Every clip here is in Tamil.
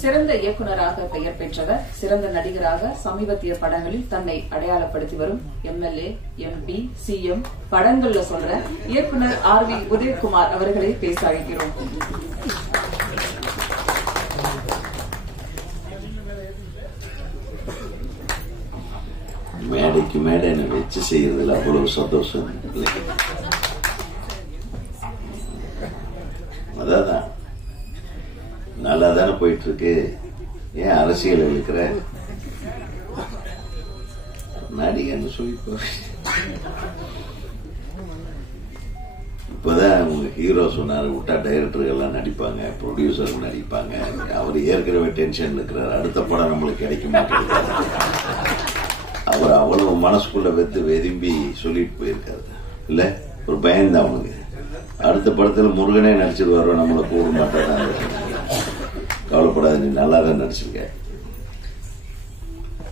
சிறந்த இயக்குநராக பெயர் பெற்றவர். சிறந்த நடிகராக சமீபத்திய படங்களில் தன்னை அடையாளப்படுத்தி வரும் எம்எல்ஏ, எம்பி, சிஎம் படங்கள்ல சொல்ற இயக்குனர் ஆர்.வி. உதயகுமார் அவர்களை பேச அழைக்கிறோம். மேடைக்கு மேடை என்ன வச்சு செய்யறதுல அவ்வளவு சந்தோஷம். அதான் நல்லா தானே போயிட்டு இருக்கு. ஏன் அரசியல் இருக்கிற நடிகன்னு சொல்லி இப்பதான் உங்க ஹீரோ சொன்னாரு, விட்டா டைரக்டர்கள் எல்லாம் நடிப்பாங்க, ப்ரொடியூசர்கள் நடிப்பாங்க. அவர் ஏற்கனவே டென்ஷன் இருக்கிறார், அடுத்த படம் நம்மளுக்கு கிடைக்க மாட்டேங்குது. அவர் அவ்வளவு மனசுக்குள்ள வெதும்பி சொல்லிட்டு போயிருக்காரு இல்ல. ஒரு பயன்தான் அவனுக்கு. அடுத்த படத்துல முருகனே நடிச்சிருவாரோ, நம்மளை கூற மாட்டாங்க. கவலைப்படாத, நீ நல்லா தான் நடிச்சிருக்க.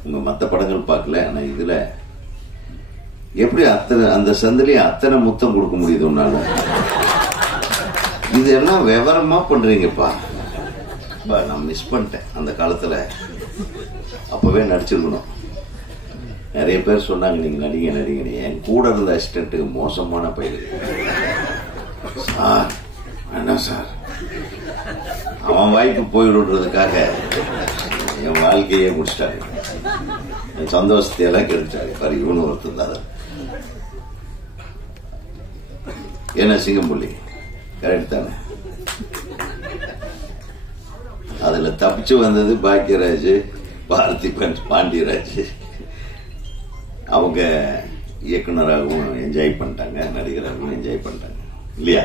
உங்க மத்த படங்கள் பார்க்கல, ஆனா இதுல எப்படி அத்தனை அந்த சந்திலேயே அத்தனை முத்தம் கொடுக்க முடியுது உன்னால? இதெல்லாம் விவரமா பண்றீங்கப்பா. நான் மிஸ் பண்ணிட்டேன் அந்த காலத்துல. அப்பவே நடிச்சிருக்கணும். நிறைய பேர் சொன்னாங்க நீங்க நடிங்க நடிங்க. என் கூட இருந்த அசிஸ்டன்ட்டுக்கு மோசமான பயிர். சார் என்ன சார், அவன் வாய்ப்பு போயிடுறதுக்காக என் வாழ்க்கையே முடிச்சிட்டாங்க. என் சந்தோஷத்தை எல்லாம் கெடுத்தாரு. பாரு, இவனு ஒருத்தர் தான். என்ன சிங்கம்புள்ளி கரெக்ட் தானே? அதுல தப்பிச்சு வந்தது பாக்கியராஜ், பாரதி பாண்டியராஜ். அவங்க இயக்குனராகவும் என்ஜாய் பண்ணிட்டாங்க, நடிகராகவும் என்ஜாய் பண்ணிட்டாங்க இல்லையா?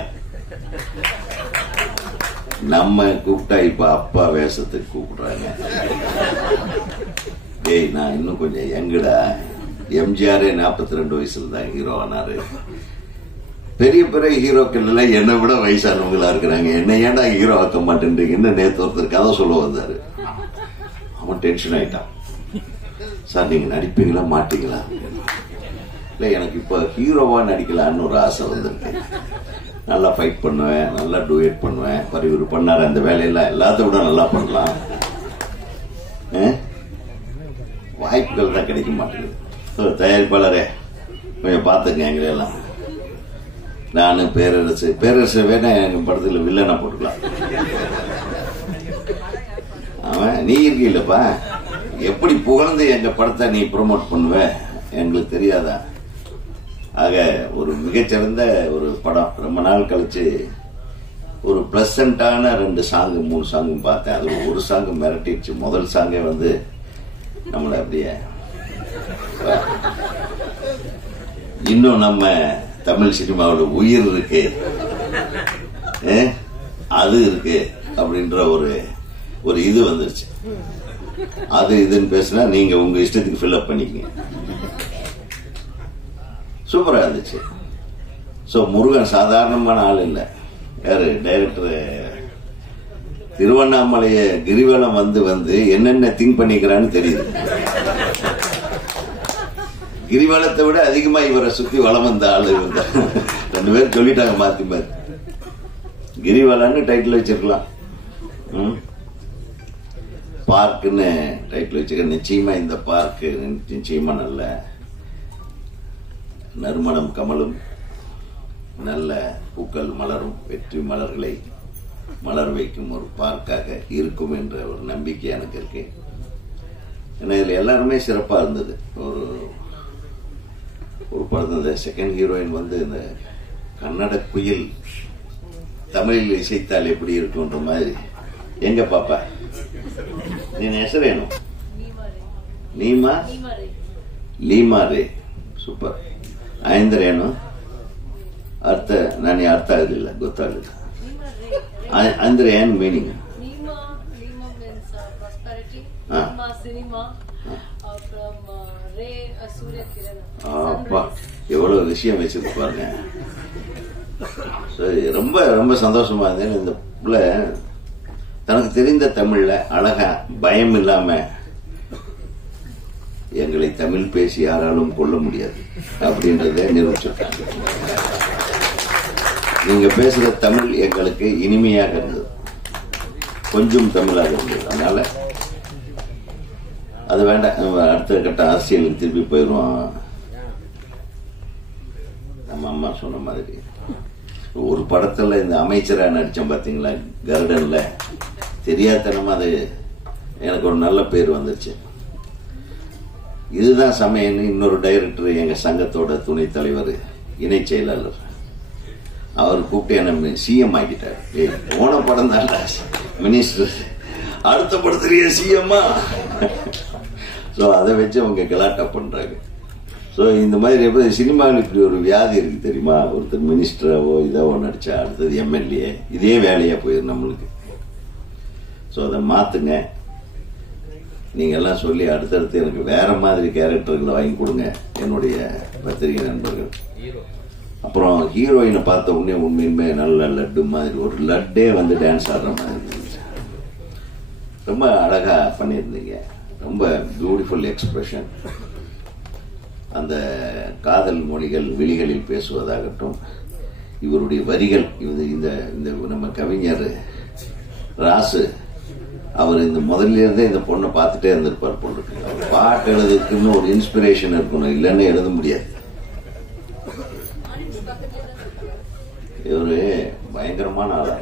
நம்ம கூப்பிட்டா இப்ப அப்பா வேஷத்துக்கு கூப்பிடுறாங்க. ஏய், நான் இன்னும் கொஞ்சம் யங்குடா. எம்ஜிஆரே 42 வயசுல தான் ஹீரோ ஆனாரு. பெரிய பெரிய ஹீரோக்கள் எல்லாம் என்னை விட வயசானவங்களா இருக்கிறாங்க. என்ன ஏன்டா ஹீரோ ஆக்க மாட்டேன்றீங்கன்னு நேத்து ஒருத்தர் கதை சொல்ல வந்தாரு. அவன் டென்ஷன் ஆயிட்டான். சார், நீங்க நடிப்பீங்களா மாட்டீங்களா? இல்ல, எனக்கு இப்ப ஹீரோவா நடிக்கலான்னு ஒரு ஆசை வந்திருக்கு. நல்லா ஃபைட் பண்ணுவேன், நல்லா டூயட் பண்ணுவேன். பரிவுரு பண்ணாரு அந்த வேலையெல்லாம் எல்லாத்த விட நல்லா பண்ணலாம். வாய்ப்புகள் தான் கிடைக்க மாட்டேங்குது. தயாரிப்பாளரே கொஞ்சம் பாத்துங்க எங்களெல்லாம். நானு பேரரசு வேணா எங்க படத்துல வில்லனா போட்டுக்கலாம். அவன் நீ இருக்கீல்லப்பா, எப்படி புகழ்ந்து எங்க படத்தை நீ ப்ரொமோட் பண்ணுவ எங்களுக்கு தெரியாதா? ஆக ஒரு மிகச்சிறந்த ஒரு படம். ரொம்ப நாள் கழிச்சு ஒரு பிளசண்டான 2 சாங் 3 சாங்கும் பார்த்தேன். அது ஒரு சாங் மிரட்டிடுச்சு. முதல் சாங்கே வந்து நம்மள அப்படியே இன்னும் நம்ம தமிழ் சினிமாவோட உயிர் இருக்கு, அது இருக்கு அப்படின்ற ஒரு இது வந்துருச்சு. அது இதுன்னு பேசினா நீங்க உங்க இஷ்டத்துக்கு ஃபில்அப் பண்ணிக்கங்க. சூப்பரா இருந்துச்சு. சோ முருகன் சாதாரணமான ஆள் இல்ல. யாரு டைரக்டர் திருவண்ணாமலைய கிரிவலம் வந்து என்னென்ன திங்க் பண்ணிக்கிறான்னு தெரியுது. கிரிவலத்தை விட அதிகமா இவரை சுத்தி வளம் வந்த ஆளு. 2 பேர் சொல்லிட்டாங்க மாத்தி மாத்தி. கிரிவலன்னு டைட்டில் வச்சிருக்கலாம், பார்க்குன்னு டைட்டில் வச்சிருக்க. நிச்சயமா இந்த பார்க்கு நிச்சயமா நல்ல நறுமணம் கமலும், நல்ல பூக்கள் மலரும், வெற்றி மலர்களை மலர் வைக்கும் ஒரு பார்க்காக இருக்கும் என்ற ஒரு நம்பிக்கை எனக்கு இருக்கு. ஏன்னா இதுல எல்லாருமே சிறப்பா இருந்தது. ஒரு படத்துல செகண்ட் ஹீரோயின் வந்து இந்த கன்னட குயில் தமிழில் இசைத்தால் எப்படி இருக்குன்ற மாதிரி. எங்க பாப்பா ನೀನ್ ಹೆಸರೇನು? ಲೀಮಾರೆ. ಸೂಪರ್. ಅಂದ್ರೆ ಏನು ಅರ್ಥ? ನನಗೆ ಅರ್ಥ ಆಗಲಿಲ್ಲ, ಗೊತ್ತಾಗಲಿಲ್ಲ. ಅಂದ್ರೆ ಏನ್ ಮೀನಿಂಗ್? அப்பா எவ்வளவு விஷயம் வச்சிருப்பாருங்க. ரொம்ப ரொம்ப சந்தோஷமா இருந்தேன். இந்த புள்ள தனக்கு தெரிந்த தமிழ்ல அழகா பயம் இல்லாம எங்களை தமிழ் பேசி யாராலும் கொள்ள முடியாது அப்படின்றத நிரூபிச்சிருக்காங்க. நீங்க பேசுற தமிழ் எங்களுக்கு இனிமையாக இருந்தது. கொஞ்சம் தமிழாக இருந்தது. அதனால அது வேண்டாம், அடுத்த கட்ட அரசியலுக்கு திருப்பி போயிடுவோம். நம்ம அம்மா சொன்ன மாதிரி ஒரு படத்துல இந்த அமைச்சரா நடிச்சேன் பாத்தீங்களா, கருடன்ல, தெரியாதனமா அது எனக்கு ஒரு நல்ல பேர் வந்துச்சு. இதுதான் சமயம்னு இன்னொரு டைரக்டர், எங்க சங்கத்தோட துணைத் தலைவர், இணை செயலாளர், அவர் கூப்பிட்டு என்ன சிஎம் ஆக்கிட்டார். போன படம் தான் மினிஸ்டர், அடுத்த படத்துலயே சிஎம்மா. சோ அதை வச்சு அவங்க கலாட்டா பண்றாங்க. சோ இந்த மாதிரி சினிமாவில் இப்படி ஒரு வியாதி இருக்கு தெரியுமா, ஒருத்தர் மினிஸ்டராவோ இதாவோ நடிச்சா அடுத்தது எம்எல்ஏ, இதே வேலையா போயிடும் நம்மளுக்கு. சோ அதை மாத்துங்க. நீங்க எல்லாம் சொல்லி அடுத்தடுத்து எனக்கு வேற மாதிரி கேரக்டர்களை வாங்கி கொடுங்க என்னுடைய பத்திரிகை நண்பர்கள். அப்புறம் ஹீரோயினை பார்த்த உடனே உண்மையுமே நல்ல லட்டு மாதிரி, ஒரு லட்டே டான்ஸ் ஆடுற மாதிரி இருந்துச்சு. ரொம்ப அழகா பண்ணியிருந்தீங்க, ரொம்ப பியூட்டிஃபுல் எக்ஸ்பிரஷன். அந்த காதல் மொழிகள் விழிகளில் பேசுவதாகட்டும், இவருடைய வரிகள், இந்த நம்ம கவிஞர் ராசு, அவர் இந்த முதல்ல இருந்தே இந்த பொண்ணை பார்த்துட்டே இருந்திருப்பார் போல இருக்கு. அவர் பாட்டு எழுதுறதுக்குன்னு ஒரு இன்ஸ்பிரேஷன் இருக்கணும், இல்லைன்னு எழுத முடியாது. இவரு பயங்கரமான ஆளா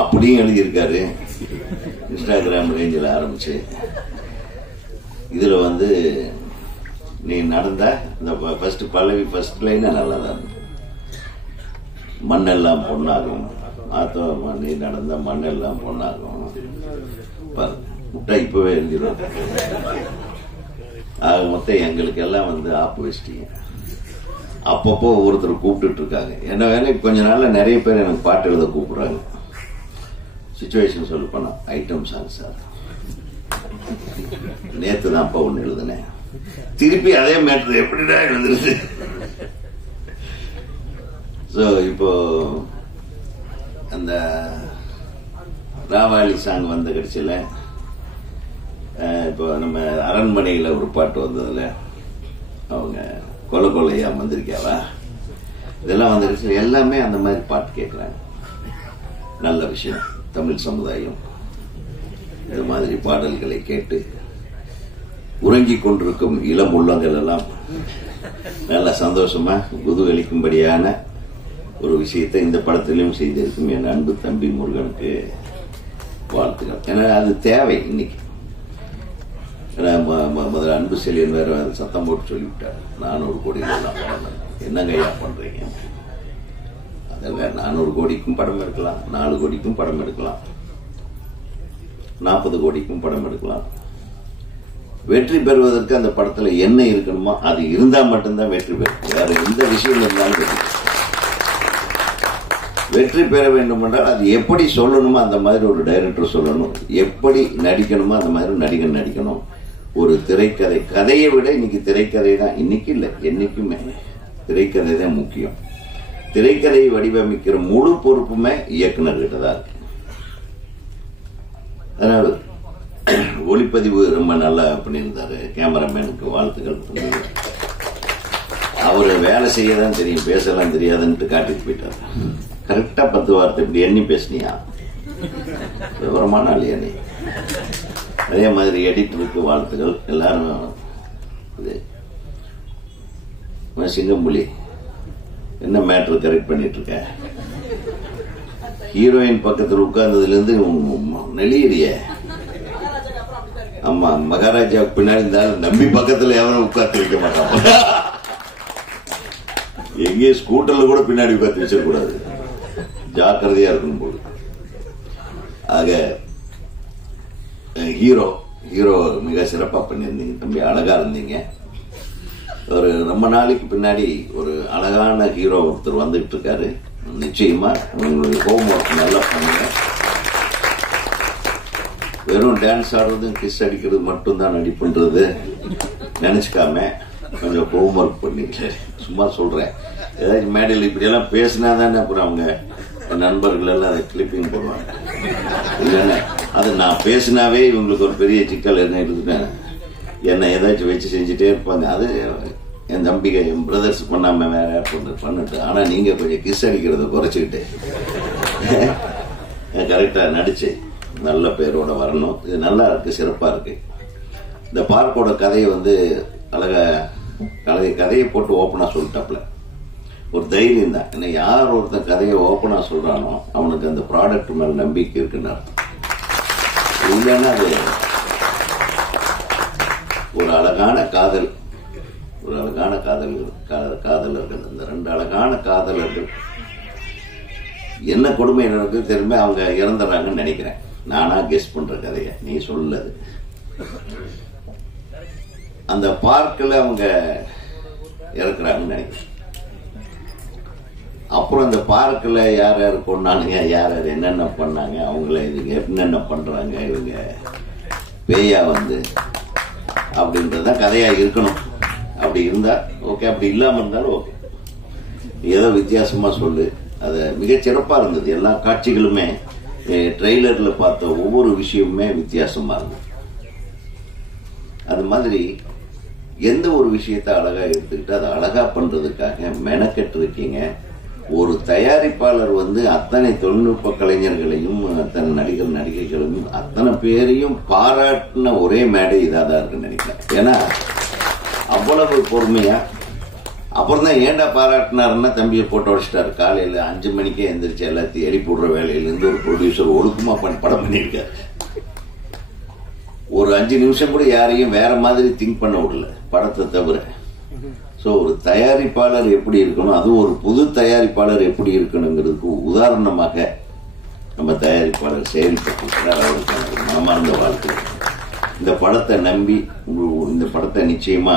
அப்படியும் எழுதியிருக்காரு. இன்ஸ்டாகிராம் ரேஞ்சில் ஆரம்பிச்சு இதுல நீ நடந்த இந்த ஃபர்ஸ்ட் பல்லவி ஃபர்ஸ்ட் லைன் நல்லா தான் இருந்தது. மண்ணெல்லாம் பொண்ணாகும், நீ நடந்த மண்ணெல்லாம் பொண்ணாகும். முட்டை இப்பவே எழுதிடும். ஆக மொத்தம் எங்களுக்கு எல்லாம் ஆப்பு வச்சிட்டீங்க. அப்பப்போ ஒவ்வொருத்தர் கூப்பிட்டு இருக்காங்க. என்ன வேலை கொஞ்ச நாள்ல நிறைய பேர் எனக்கு பாட்டு எழுத கூப்பிடுறாங்க. சிச்சுவேஷன் சொல்ல போனா ஐட்டம் சாங் சார், நேத்து தான் ஒண்ணு எழுதுனேன், திருப்பி அதே மேட்டர் எப்படிடா எழுதுறது. சோ இப்போ அந்த ராவாலி சாங் வந்த கடைசியில இப்போ நம்ம அரண்மனையில ஒரு பாட்டு வந்ததுல அவங்க கொலை கொலையா வந்திருக்காவா, இதெல்லாம் வந்துருச்சு. எல்லாமே அந்த மாதிரி பாட்டு கேட்கிறாங்க. நல்ல விஷயம். தமிழ் சமுதாயம் இந்த மாதிரி பாடல்களை கேட்டு உறங்கிக் கொண்டிருக்கும் இளம் உள்ளங்கள் எல்லாம் நல்ல சந்தோஷமா குதூகலிக்கும்படியான ஒரு விஷயத்தை இந்த படத்திலும் செய்திருக்கும் என் அன்பு தம்பி முருகனுக்கு வாழ்த்துக்கள். ஏன்னா அது தேவை இன்னைக்கு. முதல்ல அன்பு செல்லியன் வேற சத்தம் போட்டு சொல்லிவிட்டார், 400 கோடி என்னங்க ஐயா பண்றீங்க. அதெல்லாம் 400 கோடிக்கும் படம் எடுக்கலாம், 4 கோடிக்கும் படம் எடுக்கலாம், 40 கோடிக்கும் படம் எடுக்கலாம். வெற்றி பெறுவதற்கு அந்த படத்துல என்ன இருக்கணுமோ அது இருந்தா மட்டும்தான் வெற்றி பெறும். வேற எந்த விஷயம் இருந்தாலும் வெற்றி பெற வேண்டும் என்றால் அது எப்படி சொல்லணுமோ அந்த மாதிரி ஒரு டைரக்டர் சொல்லணும், எப்படி நடிக்கணுமோ அந்த மாதிரி நடிகன் நடிக்கணும். ஒரு திரைக்கதை, கதையை விட இன்னைக்கு திரைக்கதை தான், இன்னைக்கு இல்ல என்னைக்குமே திரைக்கதை தான் முக்கியம். திரைக்கதையை வடிவமைக்கிற முழு பொறுப்புமே இயக்குநர்கிட்ட தான் இருக்கு. அதனால ஒளிப்பதிவு ரொம்ப நல்லா பண்ணியிருந்தாரு. கேமராமேனுக்கு வாழ்த்துக்கள். அவரு வேலை செய்யதான் தெரியும், பேசலாம் தெரியாதுன்ட்டு காட்டிட்டு போயிட்டாரு. கரெக்டா 10 வார்த்தை இப்படி எண்ணி பேசினியா, விவரமான ஆளியா நீ. அதே மாதிரி எடிட்டருக்கு வாழ்த்துக்கள். எல்லாரும் சிங்கம்புலி என்ன மேட்ரு கரெக்ட் பண்ணிட்டு இருக்க, ஹீரோயின் பக்கத்தில் உட்கார்ந்ததுல இருந்து நெளியறிய. ஆமா, மகாராஜா பின்னாடி இருந்தாலும் நம்பி பக்கத்துல எவரும் உட்கார்ந்து வைக்க மாட்டான். எங்கேயும் ஸ்கூட்டர்ல கூட பின்னாடி உட்கார்ந்து வச்சிடக்கூடாது, ஜாக்கிரதையா இருக்கணும் போது. ஆக ஹீரோ மிக சிறப்பா பண்ணியிருந்தீங்க தம்பி, அழகா இருந்தீங்க. ஒரு ரொம்ப நாளைக்கு பின்னாடி ஒரு அழகான ஹீரோ ஒருத்தர் வந்துட்டு இருக்காரு. நிச்சயமா உங்களுடைய ஹோம் ஒர்க் நல்லா பண்ணுங்க. வெறும் டான்ஸ் ஆடுறதும் கிஸ் அடிக்கிறது மட்டும்தான் நடிப்புன்றது நினைச்சுக்காம கொஞ்சம் ஹோம் ஒர்க் பண்ணிக்கல. சும்மா சொல்றேன், ஏதாச்சும் மேடையில் இப்படி எல்லாம் பேசினா தானே அப்புறம் அவங்க நண்பர்கள் எல்லாம் அதை கிளிப்பிங் போடுவாங்க. இல்லைன்னா அது நான் பேசினாவே இவங்களுக்கு ஒரு பெரிய சிக்கல் என்ன இருக்குன்னு என்ன ஏதாச்சும் வச்சு செஞ்சுட்டே இருப்பாங்க. அது என் தம்பிகை என் பிரதர்ஸ் பண்ணாம வேற பண்ணிட்டு. ஆனா நீங்க கொஞ்சம் கிஸ் அடிக்கிறத குறைச்சிக்கிட்டு கரெக்டா நடிச்சு நல்ல பேரோட வரணும். இது நல்லா இருக்கு, சிறப்பா இருக்கு. இந்த பார்க்கோட கதையை வந்து அழகா கதையை போட்டு ஓப்பனா சொல்லிட்டாப்ல. ஒரு தைரியம் தான். ஏன்னா யார் ஒருத்தன் கதையை ஓப்பனா சொல்றானோ அவனுக்கு அந்த ப்ராடக்ட் மேல நம்பிக்கை இருக்குன்னு அர்த்தம். இல்லைன்னா அது ஒரு அழகான காதல், ஒரு அழகான காதலர்கள், அந்த 2 அழகான காதலர்கள் என்ன கொடுமை எனக்கு தெரியுமே, அவங்க இறந்துடுறாங்கன்னு நினைக்கிறேன். நானா கெஸ் பண்ற கதைய, நீ சொல்லது. அந்த பார்க்கில் அவங்க இறக்குறாங்கன்னு நினைக்கிறேன். அப்புறம் அந்த பார்க்கில் யார் யார் கொண்டானுங்க, யார் யார் என்னென்ன பண்ணாங்க, அவங்கள இதுங்க என்னென்ன பண்றாங்க, இவங்க பேயா வந்து அப்படின்றதுதான் கதையா இருக்கணும். அப்படி இருந்தா ஓகே, அப்படி இல்லாம இருந்தாலும் ஓகே. ஏதோ வித்தியாசமா சொல்லு. அது மிகச்சிறப்பா இருந்தது. எல்லா காட்சிகளுமே ட்ரெய்லர்ல பார்த்த ஒவ்வொரு விஷயமுமே வித்தியாசமா இருந்தது. அது மாதிரி எந்த ஒரு விஷயத்த அழகா எடுத்துக்கிட்டு அதை அழகா பண்றதுக்காக மெனக்கெட்டு இருக்கீங்க. ஒரு தயாரிப்பாளர் வந்து அத்தனை தொழில்நுட்ப கலைஞர்களையும், அத்தனை நடிகர் நடிகைகளையும், அத்தனை பேரையும் பாராட்டின ஒரே மேடை இதாதான் இருக்குன்னு நினைக்கிறேன். ஏன்னா அவ்வளவு பொறுமையா. அப்புறம் தான் ஏண்டா பாராட்டினாருன்னா தம்பியை போட்டு உடச்சிட்டாரு. காலையில 5 மணிக்கே எந்திரிச்சு எல்லாத்தையும் எழுப்பி விடுற வேலையிலிருந்து ஒரு ப்ரொடியூசர் ஒழுக்கமா படம் பண்ணியிருக்காரு. ஒரு 5 நிமிஷம் கூட யாரையும் வேற மாதிரி திங்க் பண்ண விடல படத்தை தவிர. சோ ஒரு தயாரிப்பாளர் எப்படி இருக்கணும், அதுவும் ஒரு புது தயாரிப்பாளர் எப்படி இருக்கணுங்கிறதுக்கு உதாரணமாக நம்ம தயாரிப்பாளர் செயல்பட்டிருக்கிறார். அவருக்கு எனக்கு மனமார்ந்த வாழ்க்கை. இந்த படத்தை நம்பி, இந்த படத்தை நிச்சயமா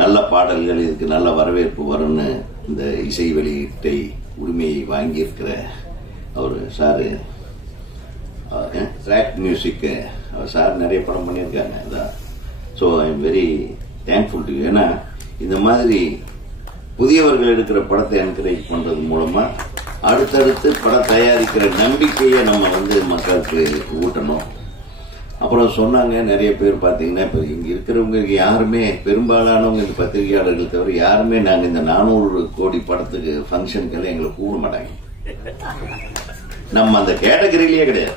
நல்ல பாடல்கள், இதுக்கு நல்ல வரவேற்பு வரும்னு இந்த இசை வெளியீட்டை உரிமையை வாங்கியிருக்கிற அவர் சாரு, ட்ராக் மியூசிக் அவர் சார் நிறைய படம் பண்ணியிருக்காங்க. So I am very thankful to you. ஏன்னா இந்த மாதிரி புதியவர்கள் எடுக்கிற படத்தை என்கரேஜ் பண்றது மூலமா அடுத்தடுத்து படம் தயாரிக்கிற நம்பிக்கையை நம்ம வந்து மக்களுக்கு ஊட்டணும். அப்புறம் சொன்னாங்க நிறைய பேர் பாத்தீங்கன்னா, இப்ப இங்க இருக்கிறவங்க யாருமே, பெரும்பாலானவங்க இந்த பத்திரிகையாளர்கள் தவிர யாருமே நாங்க இந்த 400 கோடி படத்துக்கு ஃபங்க்ஷனுக்கெல்லாம் எங்களை கூப்பிட மாட்டாங்க. நம்ம அந்த கேட்டகரியிலேயே கிடையாது.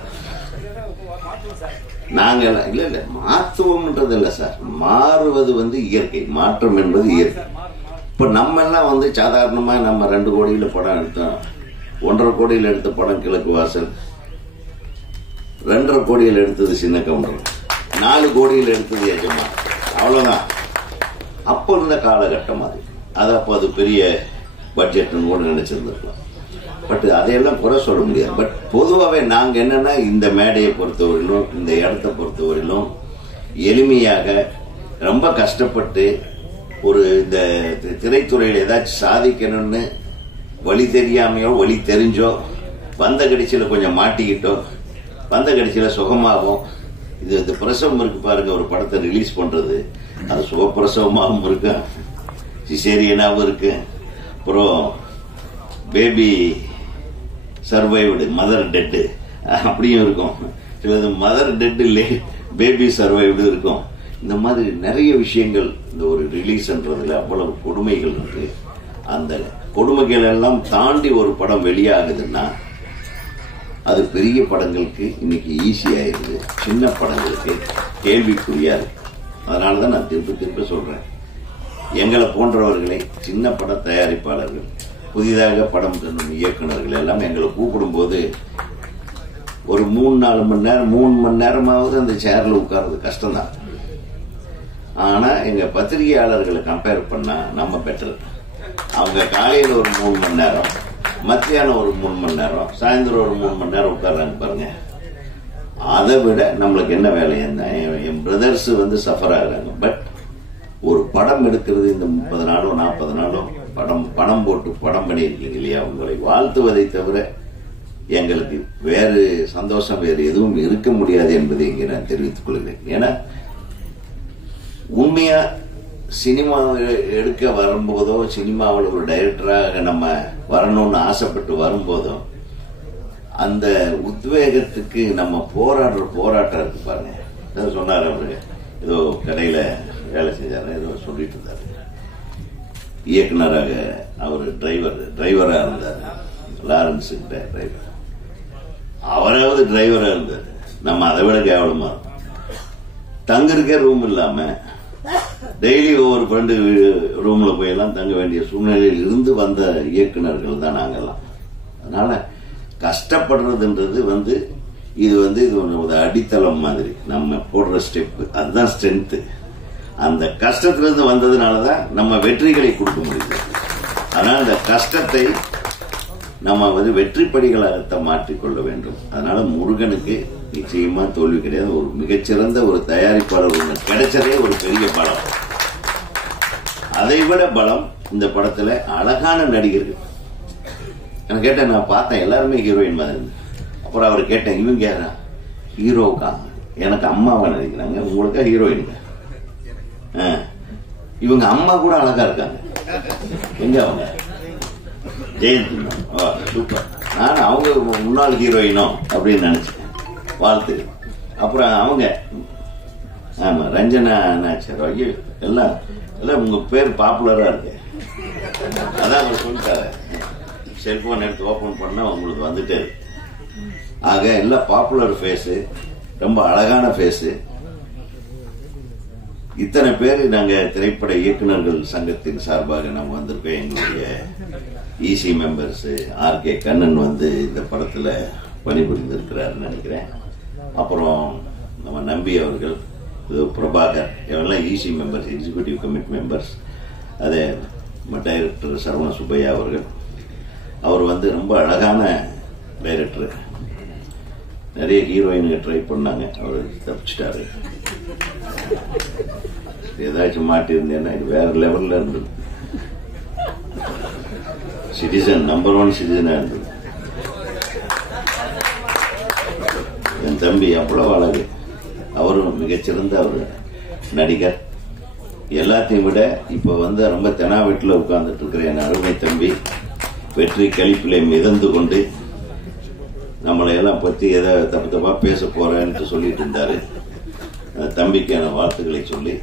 நாங்க இல்ல மாற்றுவோம்ன்றது இல்ல சார், மாறுவது வந்து இயற்கை, மாற்றம் என்பது இயற்கை. இப்ப நம்ம எல்லாம் வந்து சாதாரணமா நம்ம 2 கோடியில படம் எடுத்தோம், 1.5 கோடியில் எடுத்த படம் கிழக்கு வாசல், 2.5 கோடியில் எடுத்தது சின்ன கவுண்டர், 4 கோடியில் எடுத்தது எஜமா, அவ்வளவுதான். அப்ப இருந்த காலகட்டம் அது அப்போ அது பெரிய பட்ஜெட்னு கூட நினைச்சிருந்திருக்கலாம். பட் அதையெல்லாம் குறை சொல்ல முடியாது. பட் பொதுவாகவே நாங்க என்னன்னா, இந்த மேடையை பொறுத்தவரையிலும், இந்த இடத்தை பொறுத்தவரையிலும் எளிமையாக ரொம்ப கஷ்டப்பட்டு ஒரு இந்த திரைத்துறையில் ஏதாச்சும் சாதிக்கணும்னு வழி தெரியாமையோ வழி தெரிஞ்சோ வந்த கடிச்சில கொஞ்சம் மாட்டிக்கிட்டோ வந்த கடிச்சில சுகமாகும். இது பிரசவம் இருக்கு பாருங்க, ஒரு படத்தை ரிலீஸ் பண்றது, அது சுகப்பிரசவமாகவும் இருக்கு, சிசேரியனாகவும் இருக்கு, அப்புறம் பேபி சர்வைவ்டு, மதர் டெட்டு அப்படியும் இருக்கும், சிலது மதர் டெட் இல்லை பேபி சர்வைவ்டு இருக்கும். இந்த மாதிரி நிறைய விஷயங்கள் இந்த ஒரு ரிலீஸ்ன்றதுல அவ்வளவு கொடுமைகள் இருக்கு. அந்த கொடுமைகள் எல்லாம் தாண்டி ஒரு படம் வெளியாகுதுன்னா அது பெரிய படங்களுக்கு இன்னைக்கு ஈஸியாயிருது, சின்ன படங்களுக்கு கேள்விக்குறியா இருக்கு. அதனாலதான் நான் திரும்ப சொல்றேன், எங்களை போன்றவர்களை, சின்ன பட தயாரிப்பாளர்கள், புதிதாக படம் தரும் இயக்குநர்கள் எல்லாம் எங்களை கூப்பிடும் போது ஒரு 3-4 மணி நேரம் 3 மணி நேரமாவது அந்த சேர்ல உட்கார்றது கஷ்டம்தான். ஆனா எங்க பத்திரிகையாளர்களை கம்பேர் பண்ணா நம்ம பெட்டர். அவங்க காலையில ஒரு 3 மணி நேரம், மத்தியானம் ஒரு 3 மணி நேரம், சாயந்தரம் ஒரு 3 மணி நேரம் உட்கார்றாங்க பாருங்க. அதை விட நம்மளுக்கு என்ன வேலை? என் பிரதர்ஸ் வந்து சஃபர் ஆகுறாங்க. பட் ஒரு படம் எடுக்கிறது, இந்த 30 நாளோ 40 நாளோ பணம் போட்டு படம் பண்ணியிருக்கீங்க இல்லையா, உங்களை வாழ்த்துவதை தவிர எங்களுக்கு வேறு சந்தோஷம் வேறு எதுவும் இருக்க முடியாது என்பதை இங்கே நான் தெரிவித்துக் கொள்கிறேன். ஏன்னா உண்மையா சினிமா எடுக்க வரும்போதோ, சினிமாவில் ஒரு டைரக்டராக நம்ம வரணும்னு ஆசைப்பட்டு வரும்போதோ, அந்த உத்வேகத்துக்கு நம்ம போராட்டம் இருக்கு பாருங்க. ஏதோ சொன்னார் அவரு, ஏதோ கடையில வேலை செஞ்சாரு, ஏதோ சொல்லிட்டு இருந்தாரு. இயக்குனராக அவர் டிரைவரா இருந்தார், லாரன்ஸ் டிரைவர். அவராவது டிரைவரா இருந்தாரு, நம்ம அதை விட கேவலமா தங்கிருக்கே ரூம் இல்லாம டெய்லி ஒவ்வொரு ஃப்ரெண்டு ரூம்ல போய் எல்லாம் தங்க வேண்டிய சூழ்நிலையில் இருந்து வந்த இயக்குநர்கள் தான் நாங்கெல்லாம். அதனால கஷ்டப்படுறதுன்றது இது ஒரு அடித்தளம் மாதிரி நம்ம போடுற ஸ்டெப், அதுதான் ஸ்ட்ரென்த். அந்த கஷ்டத்திலிருந்து வந்ததுனாலதான் நம்ம வெற்றிகளை கொடுக்க முடியுது. அதனால அந்த கஷ்டத்தை நம்ம வெற்றிப்படிகளாக மாற்றிக்கொள்ள வேண்டும். அதனால முருகனுக்கு நிச்சயமா தோல்வி கிடையாது. ஒரு மிகச்சிறந்த ஒரு தயாரிப்பாளர் ஒன்று கிடைச்சதே ஒரு பெரிய பலம். அதை விட பலம் இந்த படத்துல அழகான நடிகர்கள். நான் கேட்டேன், நான் பார்த்தேன் எல்லாருமே ஹீரோயின் மாதிரி இருந்தேன். அப்புறம் அவர் கேட்டேன், இவங்க யாரா ஹீரோக்கா? எனக்கு அம்மாவா நடிக்கிறாங்க, உங்களுக்கா ஹீரோயினுங்க? இவங்க அம்மா கூட அழகா இருக்காங்க. எங்க அவங்க? ஜெயந்த் சூப்பர். நான் அவங்க முன்னாள் ஹீரோயினோ அப்படின்னு நினைச்சேன். வாழ்த்து. அப்புறம் அவங்க ஆமா ரஞ்சனா நாச்சர். ஐயோ எல்லாம் உங்க பேர் பாப்புலரா இருக்கு. அதான் அவங்க சொல்லிட்டாரு, செல்போன் எடுத்து ஓபன் பண்ணா உங்களுக்கு வந்துட்டே இருக்கு. ஆக எல்லாம் பாப்புலர் ஃபேஸ், ரொம்ப அழகான ஃபேஸ். இத்தனை பேர் நாங்க திரைப்பட இயக்குநர்கள் சங்கத்தின் சார்பாக நம்ம வந்திருக்கோம். எங்களுடைய இசி மெம்பர்ஸ் ஆர்கே கண்ணன் இந்த படத்துல பணிபுரிந்திருக்கிறார் நினைக்கிறேன். அப்புறம் நம்ம நம்பி அவர்கள், பிரபாகர், இவங்கெல்லாம் EC members, executive committee members. அதே டைரக்டர் சரவண சுப்பையா அவர்கள், அவர் ரொம்ப அழகான டைரக்டர். நிறைய ஹீரோயினுங்க ட்ரை பண்ணாங்க, அவர் தப்பிச்சிட்டாரு. ஏதாச்சும் மாட்டி இருந்தேன்னா இது வேற லெவல்ல இருந்தது. சிட்டிசன், நம்பர் 1 சிட்டிசனா இருந்தது. என் தம்பி அவ்வளவு அழகு, அவரும் மிகச்சிறந்த ஒரு நடிகர். எல்லாத்தையும் விட இப்ப ரொம்ப தெனா வீட்டுல உட்கார்ந்துட்டு இருக்கிற என் அருமை தம்பி வெற்றி கழிப்பிலே மிதந்து கொண்டு நம்மளை எல்லாம் பத்தி ஏதோ தப்பு தப்பா பேச போறேன்னு சொல்லிட்டு இருந்தாரு. தம்பிக்கான வாழ்த்துக்களை சொல்லி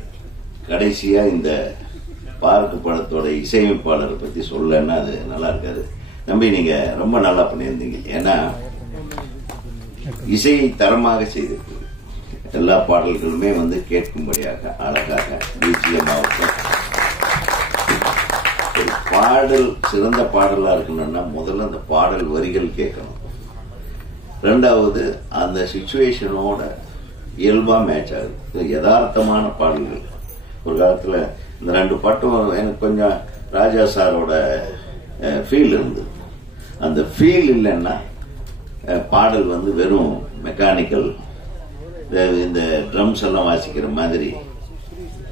கடைசியா இந்த பார்க்கு படத்தோட இசையமைப்பாளரை பத்தி சொல்லலன்னா அது நல்லா இருக்காது. தம்பி நீங்க ரொம்ப நல்லா பண்ணியிருந்தீங்க. ஏன்னா இசையை தரமாக செய்திருக்கு. எல்லா பாடல்களுமே கேட்கும்படியாக அழகாக பிஜிஎம்மாகட்டும். ஒரு பாடல் சிறந்த பாடலா இருக்கணும்னா முதல்ல அந்த பாடல் வரிகள் கேட்கணும். ரெண்டாவது அந்த சிச்சுவேஷனோட இயல்பா மேட்ச் ஆகுது. யதார்த்தமான பாடல்கள். ஒரு காலத்துல இந்த 2 பாட்டும் எனக்கு கொஞ்சம் ராஜா சாரோட ஃபீல் இருந்தது. அந்த ஃபீல் இல்லைன்னா பாடல் வெறும் மெக்கானிக்கல், இந்த ட்ரம்ஸ் எல்லாம் வாசிக்கிற மாதிரி,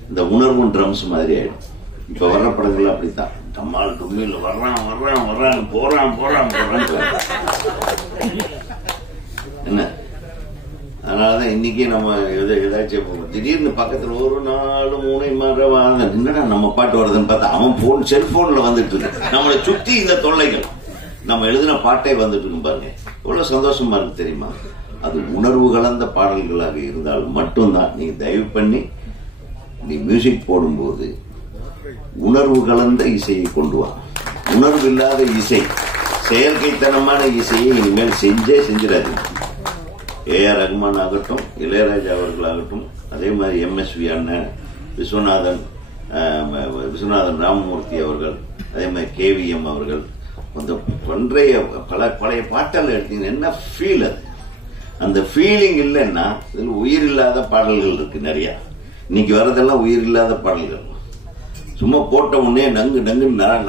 இந்த உணர்வும் ட்ரம்ஸ் மாதிரி ஆயிடும். இப்ப வர்ற படங்கள் அப்படித்தான், கம்மால் டும்மில் வர்றான் போறான் என்ன. அதனாலதான் இன்னைக்கு நம்ம ஏதாச்சும் திடீர்னு பக்கத்துல ஒரு 4-3 மரம் என்னடா நம்ம பாட்டு வருதுன்னு பார்த்தா அவன் செல்போன்ல வந்துட்டு இருக்கு. நம்மளை சுத்தி இந்த தொல்லைகள், நம்ம எழுதின பாட்டே வந்துட்டு இருக்கு பாருங்க. எவ்வளவு சந்தோஷமா இருக்கு தெரியுமா? அது உணர்வு கலந்த பாடல்களாக இருந்தால் மட்டும்தான். நீங்க தயவு பண்ணி நீ மியூசிக் போடும்போது உணர்வு கலந்த இசையை கொண்டு வா. உணர்வு இல்லாத இசை, செயற்கைத்தனமான இசையை இனிமேல் செஞ்சிடாதீங்க. ஏஆர் ரஹ்மான் ஆகட்டும், இளையராஜா அவர்களாகட்டும், அதே மாதிரி எம்எஸ்வி அண்ணன், விஸ்வநாதன் ராமமூர்த்தி அவர்கள், அதே மாதிரி கேவிஎம் அவர்கள், பழைய பாட்டால் எடுத்தீங்கன்னா என்ன ஃபீல் அது. அந்த ஃபீலிங் இல்லைன்னா இதில் உயிர் இல்லாத பாடல்கள் இருக்கு நிறைய. இன்னைக்கு வர்றதெல்லாம் உயிர் இல்லாத பாடல்கள். சும்மா போட்ட உடனே நங்கு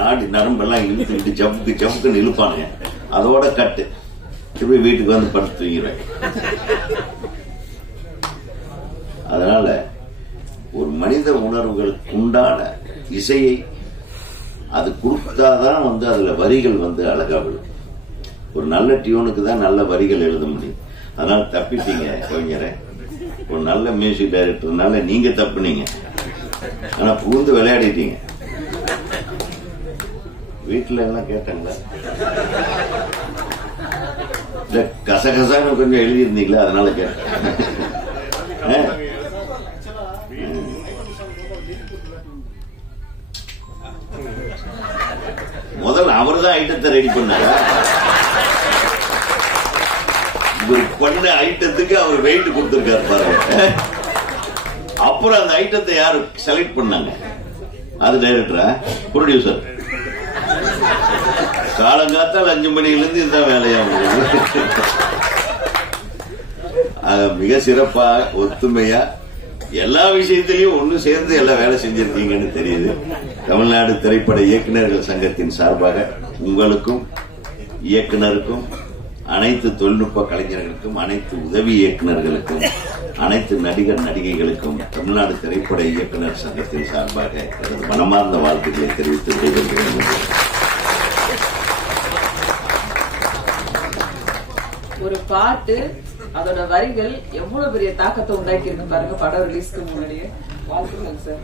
நாடி நரம்பெல்லாம் இழுத்துக்கிட்டு சப்புக்குன்னு இழுப்பானுங்க. அதோட கட்டு திருப்பி வீட்டுக்கு படுத்து தூங்கிடுவேன். அதனால ஒரு மனித உணர்வுகளுக்கு உண்டான இசையை அது கொடுத்தாதான் அதுல வரிகள் அழகா விடும். ஒரு நல்ல டியூனுக்கு தான் நல்ல வரிகள் எழுத முடியும். அதனால தப்பிட்டீங்க கவிஞரை. ஒரு நல்ல மியூசிக் டைரக்டர்னால நீங்க தப்புனீங்க, ஆனா புகுந்து விளையாடிட்டீங்க. வீட்டுல எல்லாம் கேட்டாங்களா? கசகசான்னு கொஞ்சம் எழுதியிருந்தீங்களா? அதனால கேட்டேன். முதல்ல அவர் தான் ஐட்டத்தை ரெடி பண்ணாரா? ஒரு பண்ண ஐட்டத்துக்கு அவர் வெயிட் கொடுத்திருக்காரு பாருங்க. அப்புறம் அந்த ஐட்டத்தை யாரு செலக்ட் பண்ணாங்க? அது டைரக்டரா, ப்ரொடியூசர். காலங்காத்தால் 5 மணிலிருந்து இந்த வேலையா மிக சிறப்பா ஒத்துமையா எல்லா விஷயத்திலையும் ஒண்ணு சேர்ந்து எல்லா வேலை செஞ்சிருக்கீங்கன்னு தெரியுது. தமிழ்நாடு திரைப்பட இயக்குநர்கள் சங்கத்தின் சார்பாக உங்களுக்கும் இயக்குனருக்கும் அனைத்து தொழில்நுட்ப கலைஞர்களுக்கும் அனைத்து உதவி இயக்குநர்களுக்கும் அனைத்து நடிகர் நடிகைகளுக்கும் தமிழ்நாடு திரைப்பட இயக்குநர் சங்கத்தின் சார்பாக எனது மனமார்ந்த வாழ்த்துக்களை தெரிவித்து விடைபெறுகிறேன். ஒரு பாட்டு அதோட வரிகள் எவ்வளவு பெரிய தாக்கத்தை உண்டாக்கி இருக்கு பாருங்க படம் ரிலீஸ்க்கு முன்னாடியே. வாழ்த்துக்கள் சார்.